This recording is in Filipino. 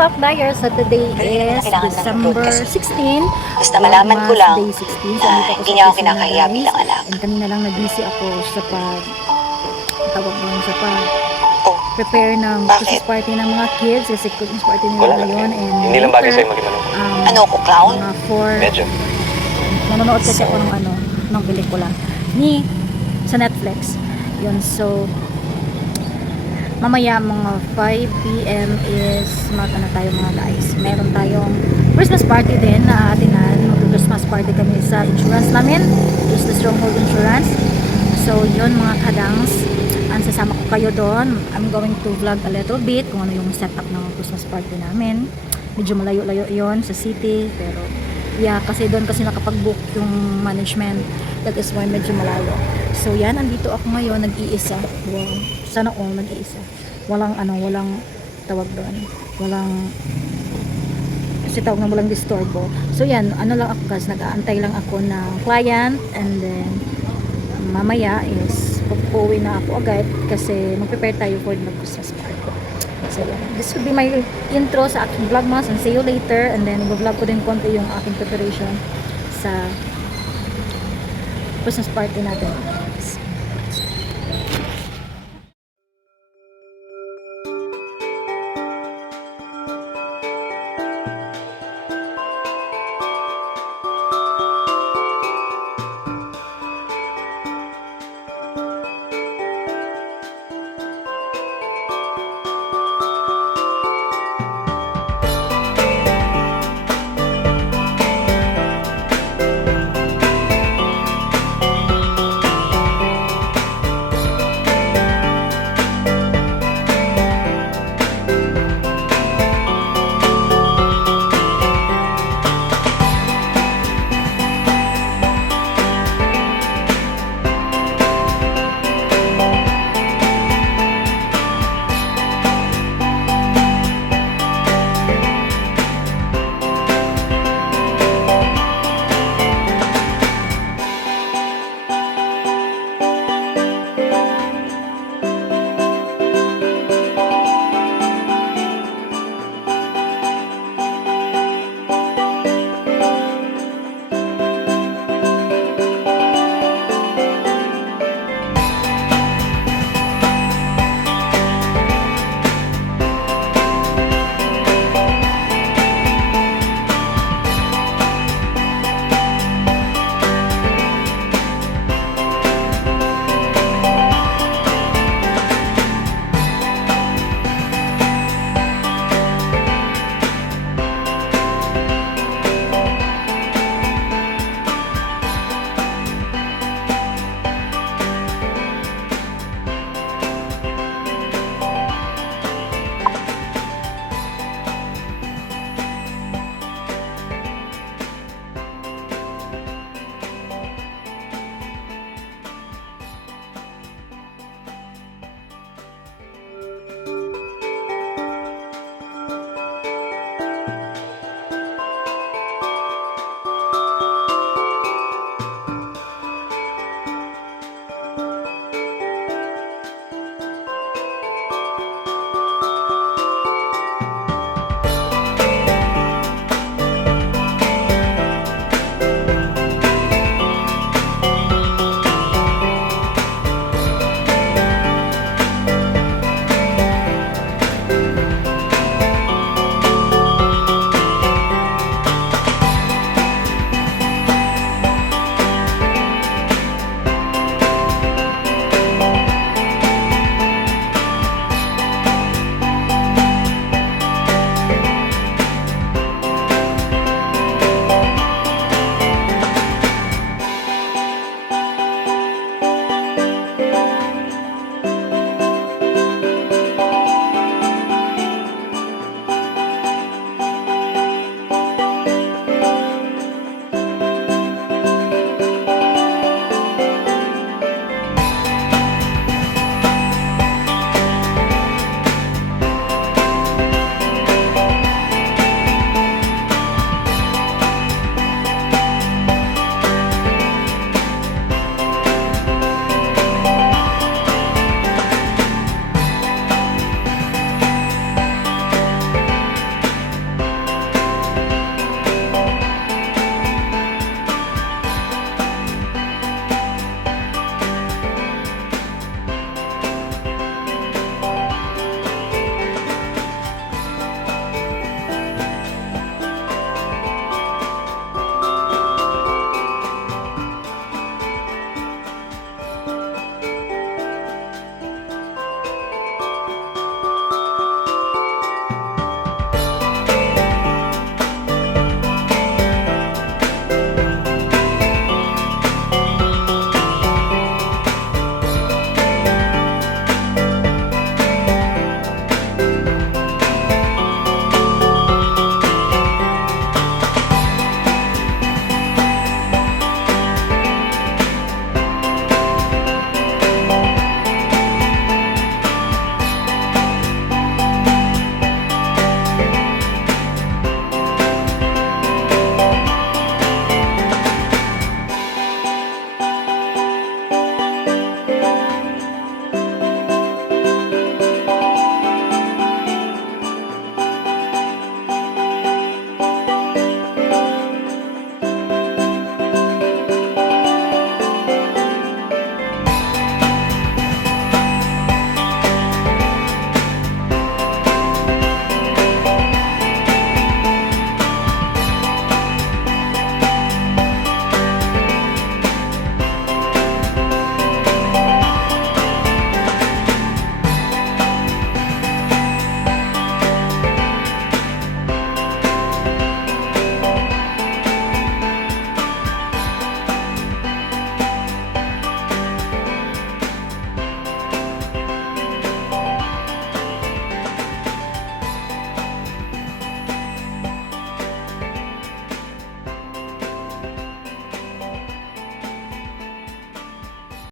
up there? So today is December 16. Basta malaman ko lang Day 16. So, na hindi niya ako kinakahiya bilang anak. And kanina lang na-busy ako sa tawag mo sa Oh, prepare ng bakit? Christmas party ng mga kids. Kasi Christmas party nila ngayon. And Hindi lang bagay sa'yo maging ano. Ano ko, clown? Medyo. Nanonood kasi ako ng pelikula sa Netflix. Yun, so mamaya mga 5 p.m. is na tayo mga guys. Meron tayong Christmas party din na atinan. Mag-Christmas party kami sa insurance namin. Is the Stronghold Insurance. So yun mga kadangs, ang sasama ko kayo doon. I'm going to vlog a little bit kung ano yung setup ng Christmas party namin. Medyo malayo-layo yon sa city, pero yeah, kasi doon kasi nakapag-book yung management. That is why medyo malayo. So yan, andito ako ngayon, nag-iisa. Wow, sana all nag-iisa. Walang tawag doon. Kasi tawag na walang disturbo. So yan, lang ako guys, nag-aantay lang ako ng client, and then mamaya is pag-uwi na ako agad kasi mag-prepare tayo for the Christmas party. So yeah, this will be my intro sa aking Vlogmas, and see you later. And then i-vlog ko din konti yung aking preparation sa Christmas party natin.